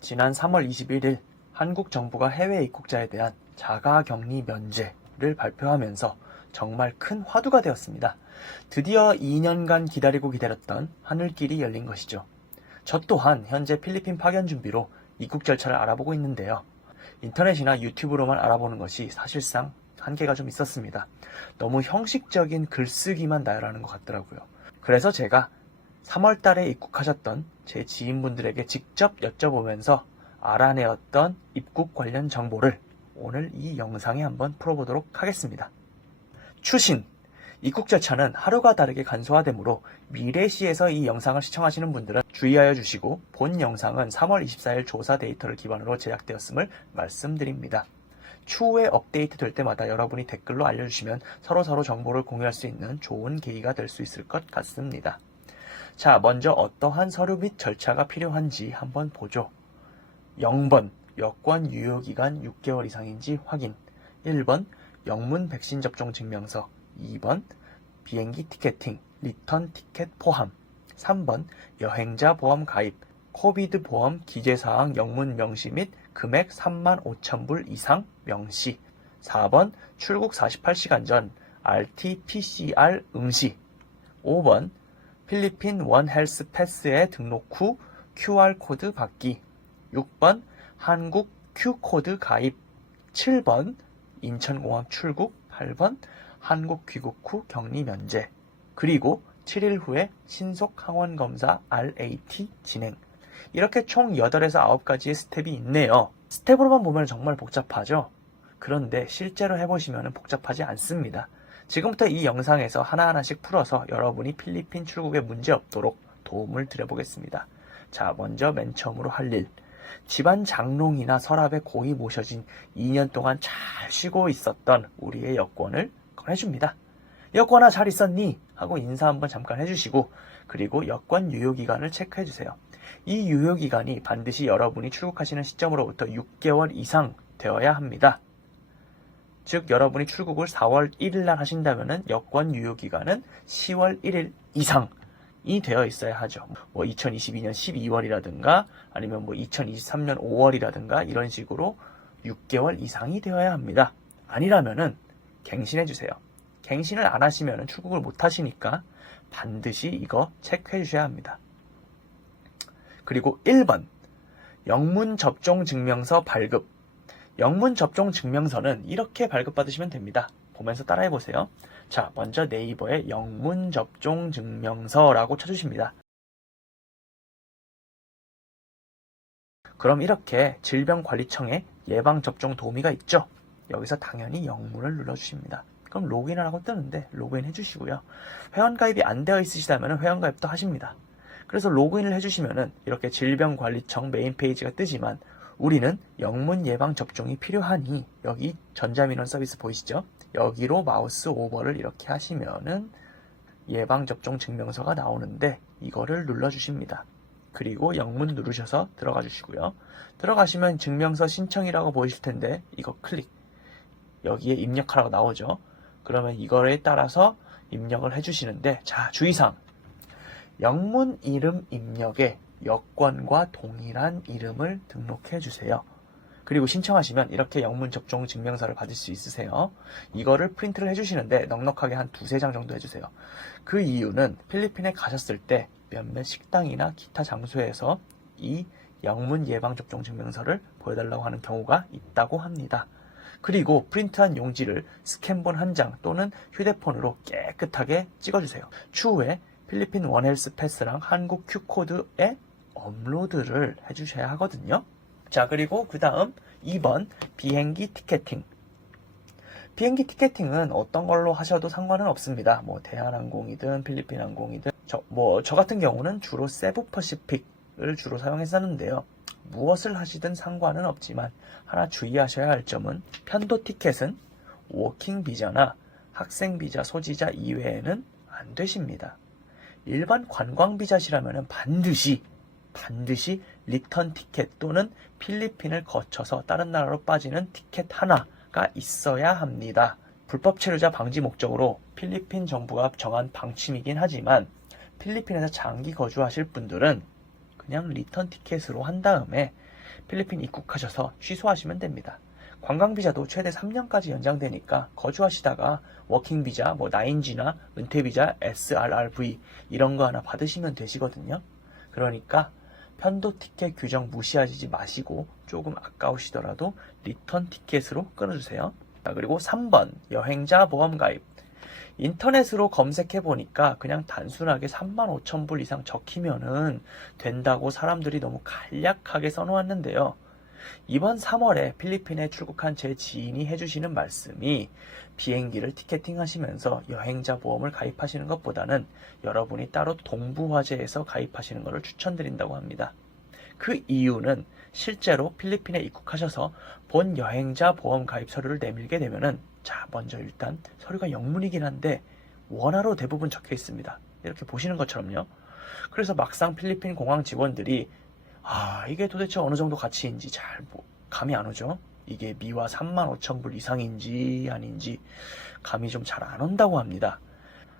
지난 3월 21일 한국 정부가 해외 입국자에 대한 자가격리 면제를 발표하면서 정말 큰 화두가 되었습니다. 드디어 2년간 기다렸던 하늘길이 열린 것이죠. 저 또한 현재 필리핀 파견 준비로 입국 절차를 알아보고 있는데요. 인터넷이나 유튜브로만 알아보는 것이 사실상 한계가 좀 있었습니다. 너무 형식적인 글쓰기만 나열하는 것 같더라고요. 그래서 제가 3월 달에 입국하셨던 제 지인분들에게 직접 여쭤보면서 알아내었던 입국 관련 정보를 오늘 이 영상에 한번 풀어보도록 하겠습니다. 추신! 입국 절차는 하루가 다르게 간소화되므로 미래시에서 이 영상을 시청하시는 분들은 주의하여 주시고, 본 영상은 3월 24일 조사 데이터를 기반으로 제작되었음을 말씀드립니다. 추후에 업데이트 될 때마다 여러분이 댓글로 알려주시면 서로 정보를 공유할 수 있는 좋은 계기가 될 수 있을 것 같습니다. 자, 먼저 어떠한 서류 및 절차가 필요한지 한번 보죠. 0번, 여권 유효기간 6개월 이상인지 확인. 1번, 영문 백신 접종 증명서. 2번, 비행기 티켓팅, 리턴 티켓 포함. 3번, 여행자 보험 가입, 코비드 보험 기재사항 영문 명시 및 금액 35,000불 이상 명시. 4번, 출국 48시간 전 RT-PCR 응시. 5번, 필리핀 원 헬스 패스에 등록 후 QR코드 받기. 6번, 한국 Q코드 가입. 7번, 인천공항 출국. 8번, 한국 귀국 후 격리 면제. 그리고 7일 후에 신속 항원 검사 RAT 진행. 이렇게 총 8에서 9가지의 스텝이 있네요. 스텝으로만 보면 정말 복잡하죠? 그런데 실제로 해보시면 복잡하지 않습니다. 지금부터 이 영상에서 하나하나씩 풀어서 여러분이 필리핀 출국에 문제 없도록 도움을 드려보겠습니다. 자, 먼저 맨 처음으로 할 일. 집안 장롱이나 서랍에 고이 모셔진 2년 동안 잘 쉬고 있었던 우리의 여권을 꺼내줍니다. 여권아 잘 있었니? 하고 인사 한번 잠깐 해주시고, 그리고 여권 유효기간을 체크해주세요. 이 유효기간이 반드시 여러분이 출국하시는 시점으로부터 6개월 이상 되어야 합니다. 즉 여러분이 출국을 4월 1일 날 하신다면 여권 유효기간은 10월 1일 이상이 되어 있어야 하죠. 2022년 12월이라든가 아니면 2023년 5월이라든가 이런 식으로 6개월 이상이 되어야 합니다. 아니라면은 갱신해 주세요. 갱신을 안 하시면 출국을 못 하시니까 반드시 이거 체크해 주셔야 합니다. 그리고 1번, 영문 접종 증명서 발급. 영문 접종 증명서는 이렇게 발급받으시면 됩니다. 보면서 따라해 보세요. 자, 먼저 네이버에 영문 접종 증명서라고 쳐주십니다. 그럼 이렇게 질병관리청의 예방접종 도우미가 있죠? 여기서 당연히 영문을 눌러주십니다. 그럼 로그인을 하고 뜨는데 로그인 해주시고요. 회원가입이 안 되어 있으시다면 회원가입도 하십니다. 그래서 로그인을 해주시면은 이렇게 질병관리청 메인 페이지가 뜨지만 우리는 영문 예방 접종이 필요하니 여기 전자민원 서비스 보이시죠? 여기로 마우스 오버를 이렇게 하시면은 예방 접종 증명서가 나오는데 이거를 눌러주십니다. 그리고 영문 누르셔서 들어가 주시고요. 들어가시면 증명서 신청이라고 보이실 텐데 이거 클릭. 여기에 입력하라고 나오죠. 그러면 이거에 따라서 입력을 해주시는데, 자, 주의사항. 영문 이름 입력에 여권과 동일한 이름을 등록해 주세요. 그리고 신청하시면 이렇게 영문 접종 증명서를 받을 수 있으세요. 이거를 프린트를 해주시는데 넉넉하게 한 2-3장 정도 해주세요. 그 이유는 필리핀에 가셨을 때 몇몇 식당이나 기타 장소에서 이 영문 예방 접종 증명서를 보여달라고 하는 경우가 있다고 합니다. 그리고 프린트한 용지를 스캔본 한 장 또는 휴대폰으로 깨끗하게 찍어주세요. 추후에 필리핀 원헬스 패스랑 한국 Q코드에 업로드를 해주셔야 하거든요. 자, 그리고 그 다음 2번 비행기 티켓팅. 비행기 티켓팅은 어떤 걸로 하셔도 상관은 없습니다. 대한항공이든 필리핀 항공이든 저 같은 경우는 주로 세부퍼시픽을 주로 사용했었는데요. 무엇을 하시든 상관은 없지만 하나 주의하셔야 할 점은 편도 티켓은 워킹 비자나 학생 비자 소지자 이외에는 안 되십니다. 일반 관광 비자시라면 반드시 리턴 티켓 또는 필리핀을 거쳐서 다른 나라로 빠지는 티켓 하나가 있어야 합니다. 불법 체류자 방지 목적으로 필리핀 정부가 정한 방침이긴 하지만 필리핀에서 장기 거주하실 분들은 그냥 리턴 티켓으로 한 다음에 필리핀 입국하셔서 취소하시면 됩니다. 관광비자도 최대 3년까지 연장되니까 거주하시다가 워킹비자, 9G나 은퇴비자, SRRV 이런 거 하나 받으시면 되시거든요. 그러니까 편도 티켓 규정 무시하시지 마시고 조금 아까우시더라도 리턴 티켓으로 끊어주세요. 그리고 3번 여행자 보험 가입. 인터넷으로 검색해 보니까 그냥 단순하게 35,000불 이상 적히면은 된다고 사람들이 너무 간략하게 써놓았는데요. 이번 3월에 필리핀에 출국한 제 지인이 해주시는 말씀이 비행기를 티켓팅 하시면서 여행자 보험을 가입하시는 것보다는 여러분이 따로 동부화재에서 가입하시는 것을 추천드린다고 합니다. 그 이유는 실제로 필리핀에 입국하셔서 본 여행자 보험 가입 서류를 내밀게 되면은 자, 먼저 일단 서류가 영문이긴 한데 원어로 대부분 적혀 있습니다. 이렇게 보시는 것처럼요. 그래서 막상 필리핀 공항 직원들이 이게 도대체 어느 정도 가치인지 잘 감이 안 오죠. 이게 미화 35,000불 이상인지 아닌지 감이 좀 잘 안 온다고 합니다.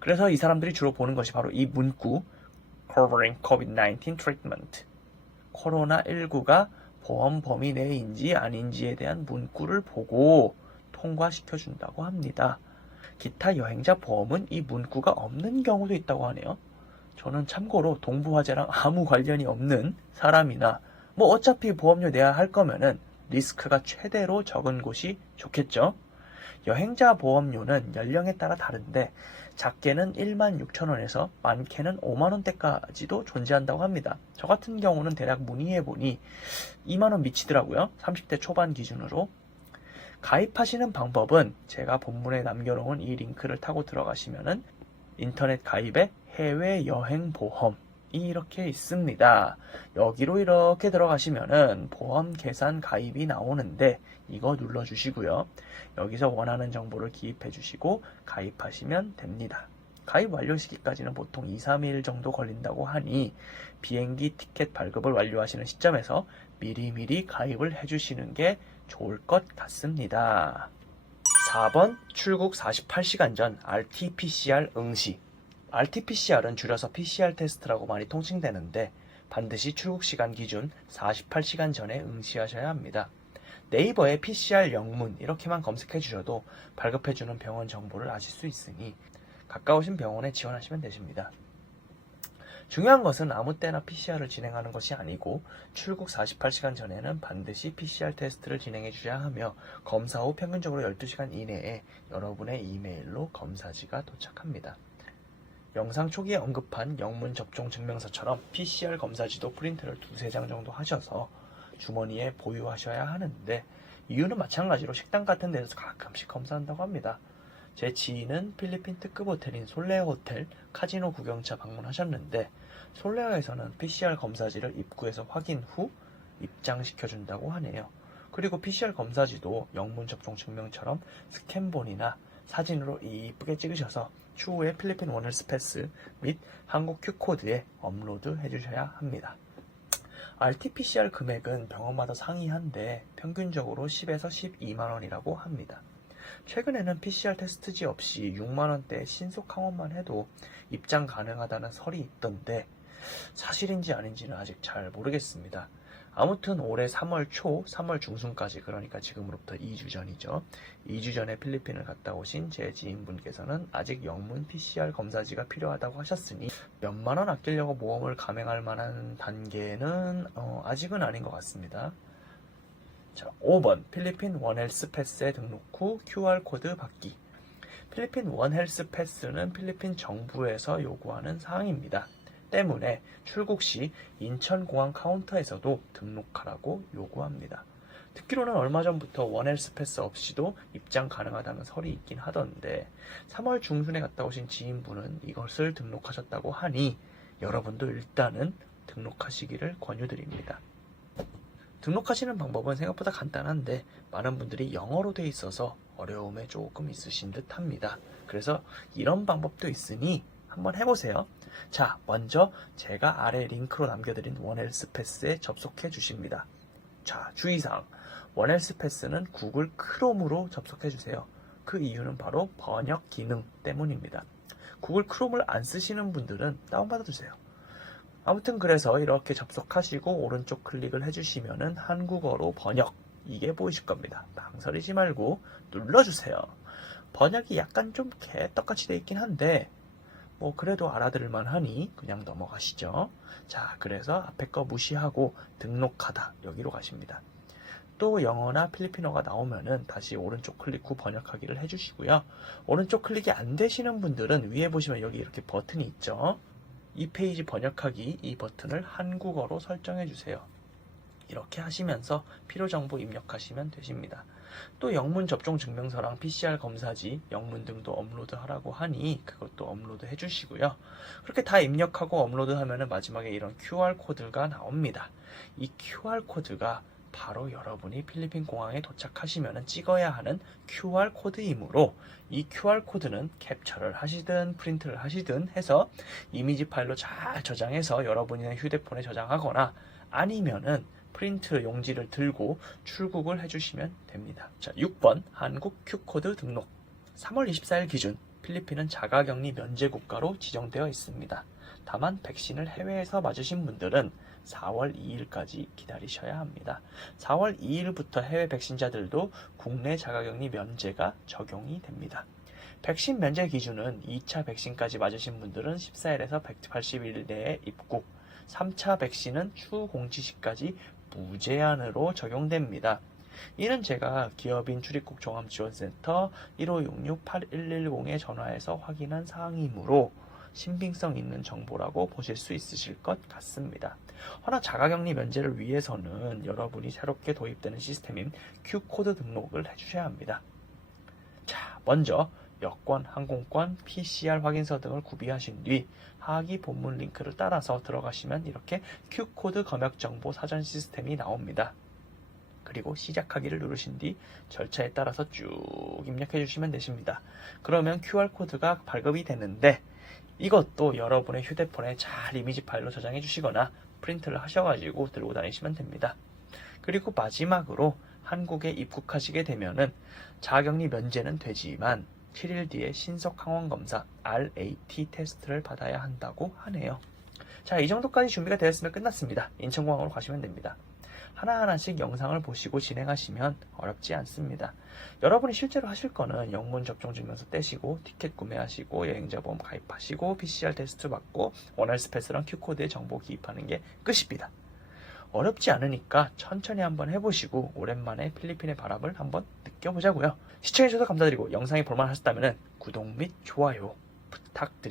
그래서 이 사람들이 주로 보는 것이 바로 이 문구 Covering COVID-19 Treatment, 코로나19가 보험 범위 내인지 아닌지에 대한 문구를 보고 통과시켜준다고 합니다. 기타 여행자 보험은 이 문구가 없는 경우도 있다고 하네요. 저는 참고로 동부화재랑 아무 관련이 없는 사람이나 어차피 보험료 내야 할 거면은 리스크가 최대로 적은 곳이 좋겠죠. 여행자 보험료는 연령에 따라 다른데 작게는 16,000원에서 많게는 50,000원대까지도 존재한다고 합니다. 저 같은 경우는 대략 문의해보니 20,000원 미치더라고요. 30대 초반 기준으로. 가입하시는 방법은 제가 본문에 남겨놓은 이 링크를 타고 들어가시면은 인터넷 가입에 해외여행 보험이 이렇게 있습니다. 여기로 이렇게 들어가시면은 보험 계산 가입이 나오는데 이거 눌러주시고요. 여기서 원하는 정보를 기입해 주시고 가입하시면 됩니다. 가입 완료 시기까지는 보통 2-3일 정도 걸린다고 하니 비행기 티켓 발급을 완료하시는 시점에서 미리미리 가입을 해주시는 게 좋을 것 같습니다. 4번 출국 48시간 전 RT-PCR 응시. RT-PCR은 줄여서 PCR 테스트라고 많이 통칭되는데 반드시 출국 시간 기준 48시간 전에 응시하셔야 합니다. 네이버에 PCR 영문 이렇게만 검색해 주셔도 발급해주는 병원 정보를 아실 수 있으니 가까우신 병원에 지원하시면 되십니다. 중요한 것은 아무 때나 PCR을 진행하는 것이 아니고 출국 48시간 전에는 반드시 PCR 테스트를 진행해 주셔야 하며 검사 후 평균적으로 12시간 이내에 여러분의 이메일로 검사지가 도착합니다. 영상 초기에 언급한 영문 접종 증명서처럼 PCR 검사지도 프린트를 2-3장 정도 하셔서 주머니에 보유하셔야 하는데 이유는 마찬가지로 식당 같은 데서 가끔씩 검사한다고 합니다. 제 지인은 필리핀 특급 호텔인 솔레어 호텔 카지노 구경차 방문하셨는데 솔레어에서는 PCR 검사지를 입구에서 확인 후 입장시켜준다고 하네요. 그리고 PCR 검사지도 영문 접종 증명처럼 스캔본이나 사진으로 이쁘게 찍으셔서 추후에 필리핀 원헬스 패스 및 한국 Q코드에 업로드 해주셔야 합니다. RT-PCR 금액은 병원마다 상이한데 평균적으로 10에서 12만원이라고 합니다. 최근에는 PCR 테스트지 없이 6만원대 신속 항원만 해도 입장 가능하다는 설이 있던데 사실인지 아닌지는 아직 잘 모르겠습니다. 아무튼 올해 3월 초, 3월 중순까지 그러니까 지금으로부터 2주 전이죠. 2주 전에 필리핀을 갔다 오신 제 지인분께서는 아직 영문 PCR 검사지가 필요하다고 하셨으니 몇만원 아끼려고 모험을 감행할 만한 단계는 아직은 아닌 것 같습니다. 자, 5번 필리핀 원헬스 패스에 등록 후 QR코드 받기. 필리핀 원헬스 패스는 필리핀 정부에서 요구하는 사항입니다. 때문에 출국 시 인천공항 카운터에서도 등록하라고 요구합니다. 듣기로는 얼마 전부터 원헬스 패스 없이도 입장 가능하다는 설이 있긴 하던데 3월 중순에 갔다 오신 지인분은 이것을 등록하셨다고 하니 여러분도 일단은 등록하시기를 권유드립니다. 등록하시는 방법은 생각보다 간단한데 많은 분들이 영어로 돼 있어서 어려움에 조금 있으신 듯 합니다. 그래서 이런 방법도 있으니 한번 해보세요. 자, 먼저 제가 아래 링크로 남겨드린 원헬스 패스에 접속해 주십니다. 자, 주의사항. 원헬스 패스는 구글 크롬으로 접속해 주세요. 그 이유는 바로 번역 기능 때문입니다. 구글 크롬을 안 쓰시는 분들은 다운받아 주세요. 아무튼 그래서 이렇게 접속하시고 오른쪽 클릭을 해주시면은 한국어로 번역, 이게 보이실 겁니다. 망설이지 말고 눌러주세요. 번역이 약간 좀 개떡같이 돼 있긴 한데 뭐 그래도 알아들을만 하니 그냥 넘어가시죠. 자, 그래서 앞에 거 무시하고 등록하다, 여기로 가십니다. 또 영어나 필리핀어가 나오면은 다시 오른쪽 클릭 후 번역하기를 해주시고요. 오른쪽 클릭이 안 되시는 분들은 위에 보시면 여기 이렇게 버튼이 있죠. 이 페이지 번역하기, 이 버튼을 한국어로 설정해 주세요. 이렇게 하시면서 필요정보 입력하시면 되십니다. 또 영문 접종 증명서랑 PCR 검사지, 영문 등도 업로드 하라고 하니 그것도 업로드 해주시고요. 그렇게 다 입력하고 업로드 하면은 마지막에 이런 QR코드가 나옵니다. 이 QR코드가 바로 여러분이 필리핀 공항에 도착하시면 찍어야 하는 QR코드이므로 이 QR코드는 캡처를 하시든 프린트를 하시든 해서 이미지 파일로 잘 저장해서 여러분의 휴대폰에 저장하거나 아니면은 프린트 용지를 들고 출국을 해주시면 됩니다. 자, 6번 한국 Q코드 등록. 3월 24일 기준 필리핀은 자가격리 면제 국가로 지정되어 있습니다. 다만 백신을 해외에서 맞으신 분들은 4월 2일까지 기다리셔야 합니다. 4월 2일부터 해외 백신자들도 국내 자가격리 면제가 적용이 됩니다. 백신 면제 기준은 2차 백신까지 맞으신 분들은 14일에서 180일 내에 입국, 3차 백신은 추후 공지 시까지 무제한으로 적용됩니다. 이는 제가 기업인 출입국 종합지원센터 1566-8110에 전화해서 확인한 사항이므로 신빙성 있는 정보라고 보실 수 있으실 것 같습니다. 허나 자가격리 면제를 위해서는 여러분이 새롭게 도입되는 시스템인 Q코드 등록을 해주셔야 합니다. 자, 먼저 여권, 항공권, PCR 확인서 등을 구비하신 뒤 하기 본문 링크를 따라서 들어가시면 이렇게 Q코드 검역 정보 사전 시스템이 나옵니다. 그리고 시작하기를 누르신 뒤 절차에 따라서 쭉 입력해 주시면 되십니다. 그러면 QR코드가 발급이 되는데 이것도 여러분의 휴대폰에 잘 이미지 파일로 저장해 주시거나 프린트를 하셔가지고 들고 다니시면 됩니다. 그리고 마지막으로 한국에 입국하시게 되면은 자가격리 면제는 되지만 7일 뒤에 신속 항원검사 RAT 테스트를 받아야 한다고 하네요. 자, 이 정도까지 준비가 되었으면 끝났습니다. 인천공항으로 가시면 됩니다. 하나하나씩 영상을 보시고 진행하시면 어렵지 않습니다. 여러분이 실제로 하실 거는 영문 접종 증명서 떼시고 티켓 구매하시고 여행자 보험 가입하시고 PCR 테스트 받고 원활스 패스랑 Q코드에 정보 기입하는 게 끝입니다. 어렵지 않으니까 천천히 한번 해보시고 오랜만에 필리핀의 바람을 한번 느껴보자고요. 시청해주셔서 감사드리고 영상이 볼만하셨다면 구독 및 좋아요 부탁드립니다.